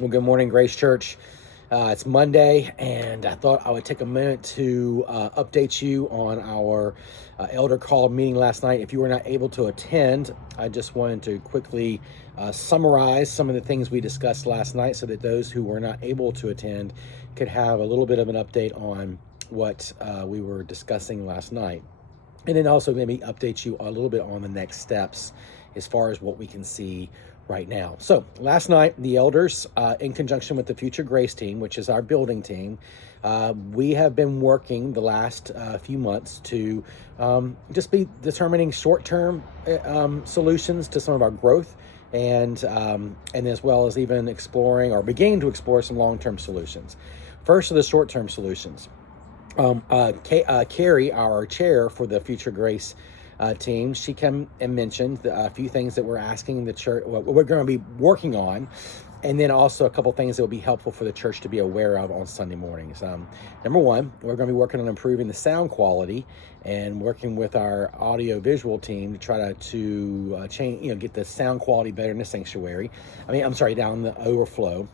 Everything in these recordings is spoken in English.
Well, good morning, Grace Church. It's Monday, and I thought I would take a minute to update you on our elder call meeting last night. If you were not able to attend, I just wanted to quickly summarize some of the things we discussed last night so that those who were not able to attend could have a little bit of an update on what we were discussing last night. And then also maybe update you a little bit on the next steps as far as what we can see right now. So last night, the elders, in conjunction with the Future Grace team, which is our building team, we have been working the last few months to just be determining short-term solutions to some of our growth, and as well as even exploring or beginning to explore some long-term solutions. First are the short-term solutions. Carrie, our chair for the Future Grace team, she came and mentioned a few things that we're asking the church, what we're going to be working on, and then also a couple things that will be helpful for the church to be aware of on Sunday mornings. Number one, we're going to be working on improving the sound quality and working with our audio visual team to try to change, get the sound quality better in the sanctuary. Down the overflow.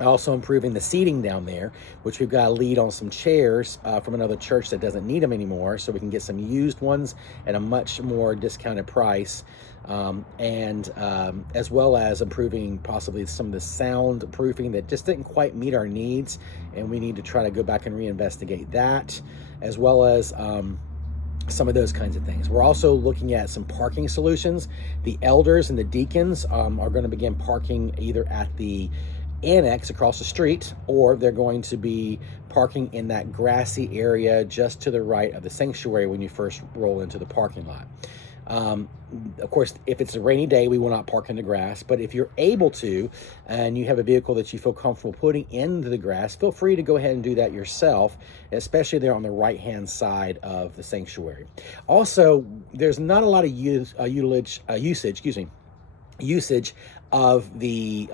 Also improving the seating down there, which we've got a lead on some chairs from another church that doesn't need them anymore, so we can get some used ones at a much more discounted price, and as well as improving possibly some of the sound proofing that just didn't quite meet our needs, and we need to try to go back and reinvestigate that, as well as some of those kinds of things. We're also looking at some parking solutions. The elders and the deacons are going to begin parking either at the annex across the street, or they're going to be parking in that grassy area just to the right of the sanctuary when you first roll into the parking lot. Of course, if it's a rainy day, we will not park in the grass, but if you're able to, and you have a vehicle that you feel comfortable putting into the grass, feel free to go ahead and do that yourself, especially there on the right-hand side of the sanctuary. Also, there's not a lot of usage of the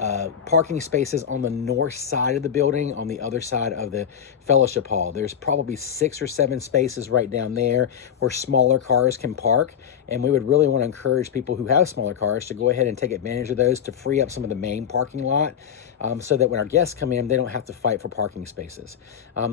parking spaces on the north side of the building, on the other side of the fellowship hall. There's probably 6 or 7 spaces right down there where smaller cars can park, and we would really want to encourage people who have smaller cars to go ahead and take advantage of those to free up some of the main parking lot, so that when our guests come in, they don't have to fight for parking spaces.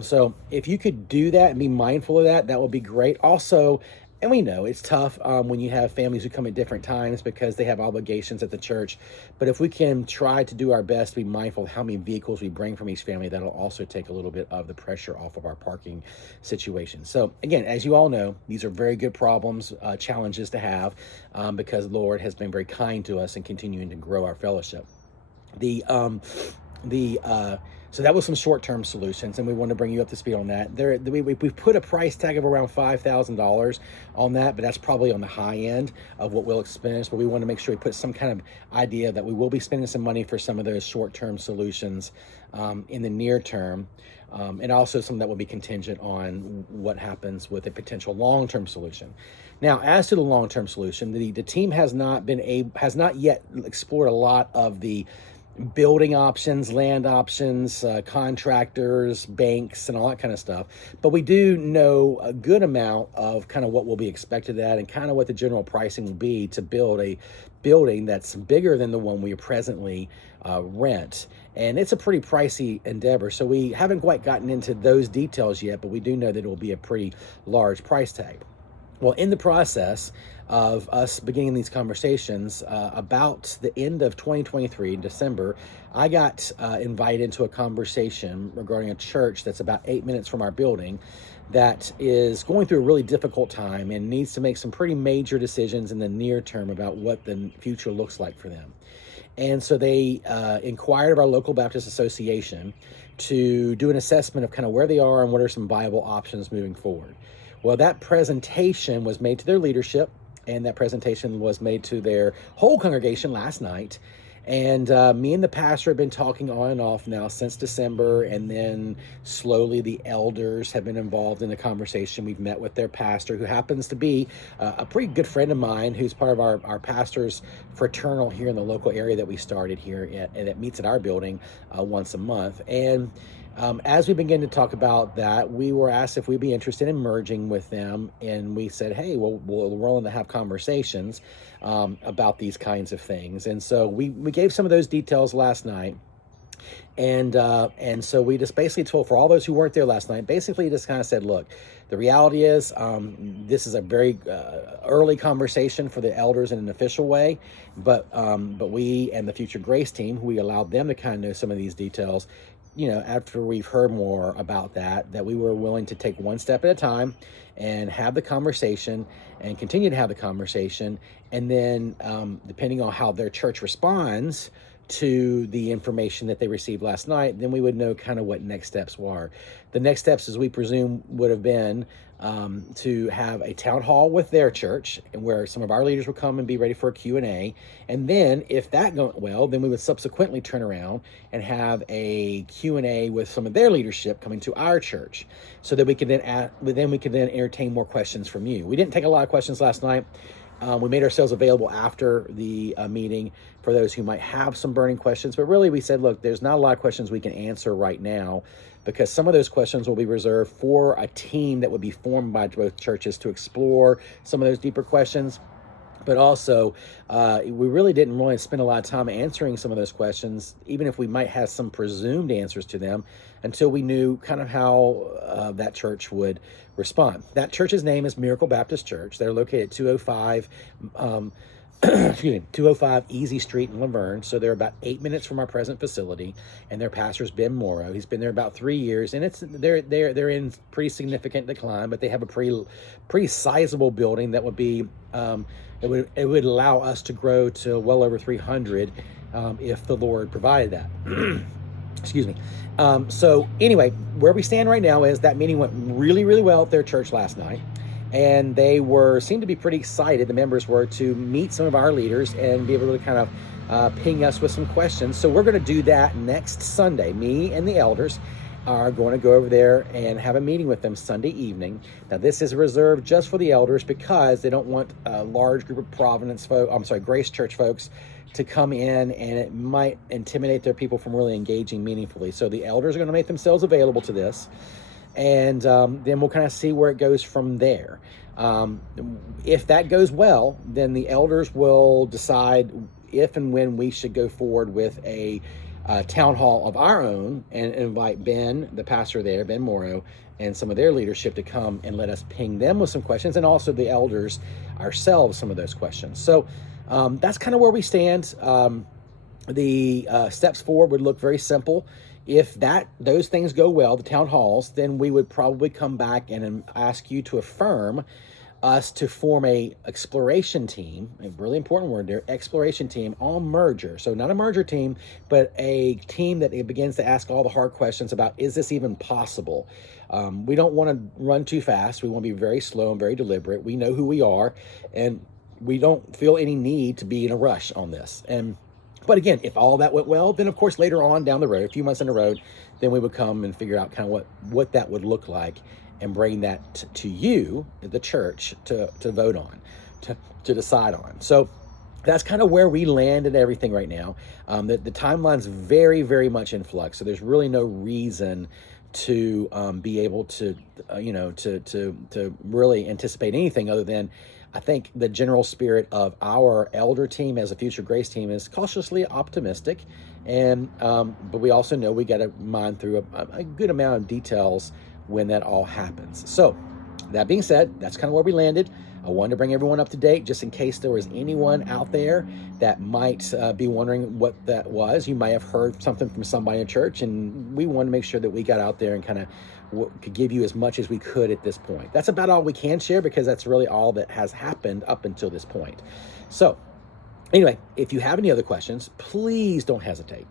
So if you could do that and be mindful of that, that would be great. Also, and we know it's tough when you have families who come at different times because they have obligations at the church. But if we can try to do our best to be mindful of how many vehicles we bring from each family, that'll also take a little bit of the pressure off of our parking situation. So again, as you all know, these are very good problems, challenges to have, because the Lord has been very kind to us and continuing to grow our fellowship. So that was some short-term solutions, and we want to bring you up to speed on that. We've put a price tag of around $5,000 on that, but that's probably on the high end of what we'll expend. But we want to make sure we put some kind of idea that we will be spending some money for some of those short-term solutions in the near term, and also some that will be contingent on what happens with a potential long-term solution. Now, as to the long-term solution, the team has not yet explored a lot of the building options, land options, contractors, banks, and all that kind of stuff. But we do know a good amount of kind of what will be expected at and kind of what the general pricing will be to build a building that's bigger than the one we presently rent. And it's a pretty pricey endeavor. So we haven't quite gotten into those details yet, but we do know that it will be a pretty large price tag. Well, in the process of us beginning these conversations, about the end of 2023, in December, I got invited into a conversation regarding a church that's about 8 minutes from our building that is going through a really difficult time and needs to make some pretty major decisions in the near term about what the future looks like for them. And so they inquired of our local Baptist Association to do an assessment of kind of where they are and what are some viable options moving forward. Well, that presentation was made to their leadership, and that presentation was made to their whole congregation last night. And me and the pastor have been talking on and off now since December, and then slowly the elders have been involved in the conversation. We've met with their pastor, who happens to be a pretty good friend of mine, who's part of our pastor's fraternal here in the local area that we started here and it meets at our building once a month. And as we begin to talk about that, we were asked if we'd be interested in merging with them, and we said, hey, well, we're willing to have conversations about these kinds of things. And so we gave some of those details last night. And so we just basically told, for all those who weren't there last night, basically just kind of said, look, the reality is this is a very early conversation for the elders in an official way, but we and the Future Grace team, we allowed them to kind of know some of these details, after we've heard more about that we were willing to take one step at a time and have the conversation and continue to have the conversation. And then depending on how their church responds to the information that they received last night, then we would know kind of what next steps were. The next steps, as we presume, would have been to have a town hall with their church, and where some of our leaders would come and be ready for a Q&A. And then if that went well, then we would subsequently turn around and have a Q&A with some of their leadership coming to our church, so that we could then entertain more questions from you. We didn't take a lot of questions last night. We made ourselves available after the meeting for those who might have some burning questions. But really, we said, look, there's not a lot of questions we can answer right now, because some of those questions will be reserved for a team that would be formed by both churches to explore some of those deeper questions. But also, we really didn't want to spend a lot of time answering some of those questions, even if we might have some presumed answers to them, until we knew kind of how that church would respond. That church's name is Miracle Baptist Church. They're located at 205 205 Easy Street in Laverne. So they're about 8 minutes from our present facility, and their pastor's Ben Morrow. He's been there about 3 years, and they're in pretty significant decline, but they have a pretty sizable building that would be it would allow us to grow to well over 300 if the Lord provided that. Excuse me. So anyway, where we stand right now is that meeting went really, really well at their church last night. And they seemed to be pretty excited, the members were, to meet some of our leaders and be able to kind of ping us with some questions. So we're going to do that next Sunday. Me and the elders are going to go over there and have a meeting with them Sunday evening. Now, this is reserved just for the elders, because they don't want a large group of Grace Church folks to come in, and it might intimidate their people from really engaging meaningfully. So the elders are going to make themselves available to this. And then we'll kind of see where it goes from there. If that goes well, then the elders will decide if and when we should go forward with a town hall of our own and invite Ben, the pastor there, Ben Morrow, and some of their leadership to come and let us ping them with some questions, and also the elders ourselves some of those questions. So that's kind of where we stand. The steps forward would look very simple. If those things go well, the town halls, then we would probably come back and ask you to affirm us to form a exploration team, a really important word there, exploration team on merger. So not a merger team, but a team that it begins to ask all the hard questions about, is this even possible? We don't want to run too fast. We want to be very slow and very deliberate. We know who we are, and we don't feel any need to be in a rush on this. But again, if all that went well, then of course later on down the road, a few months in the road, then we would come and figure out kind of what that would look like, and bring that to you, the church, to vote on, to decide on. So that's kind of where we land in everything right now. The timeline's very, very much in flux. So there's really no reason to be able to, to really anticipate anything other than, I think the general spirit of our elder team as a Future Grace team is cautiously optimistic, and but we also know we got to mine through a good amount of details when that all happens. So that being said, that's kind of where we landed. I wanted to bring everyone up to date, just in case there was anyone out there that might be wondering what that was. You might have heard something from somebody in church, and we want to make sure that we got out there and kind of could give you as much as we could at this point. That's about all we can share, because that's really all that has happened up until this point. So anyway, if you have any other questions, please don't hesitate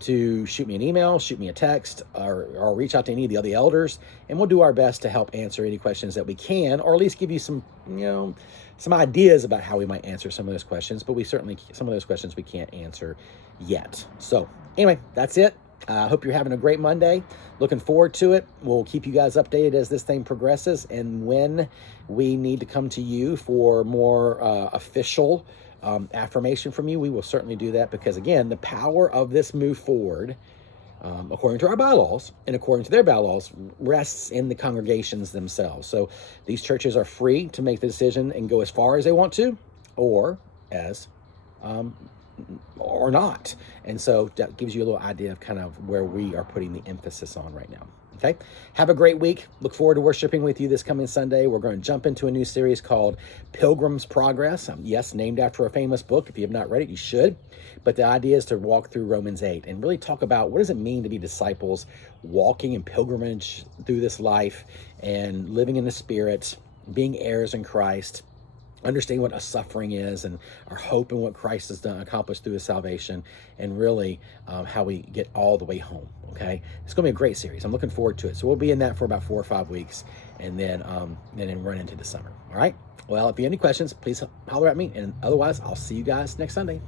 to shoot me an email, shoot me a text, or reach out to any of the other elders, and we'll do our best to help answer any questions that we can, or at least give you some ideas about how we might answer some of those questions. But some of those questions we can't answer yet. So anyway, that's it. I hope you're having a great Monday. Looking forward to it. We'll keep you guys updated as this thing progresses, and when we need to come to you for more official affirmation from you, we will certainly do that, because again, the power of this move forward, according to our bylaws and according to their bylaws, rests in the congregations themselves. So these churches are free to make the decision and go as far as they want to, or as or not. And so that gives you a little idea of kind of where we are putting the emphasis on right now. Okay. Have a great week. Look forward to worshiping with you this coming Sunday. We're going to jump into a new series called Pilgrim's Progress. Yes, named after a famous book. If you have not read it, you should. But the idea is to walk through Romans 8 and really talk about what does it mean to be disciples, walking in pilgrimage through this life and living in the Spirit, being heirs in Christ, understanding what a suffering is and our hope in what Christ has done, accomplished through his salvation, and really how we get all the way home. Okay, it's going to be a great series. I'm looking forward to it. So we'll be in that for about 4 or 5 weeks, and then run into the summer. All right. Well, if you have any questions, please holler at me, and otherwise, I'll see you guys next Sunday.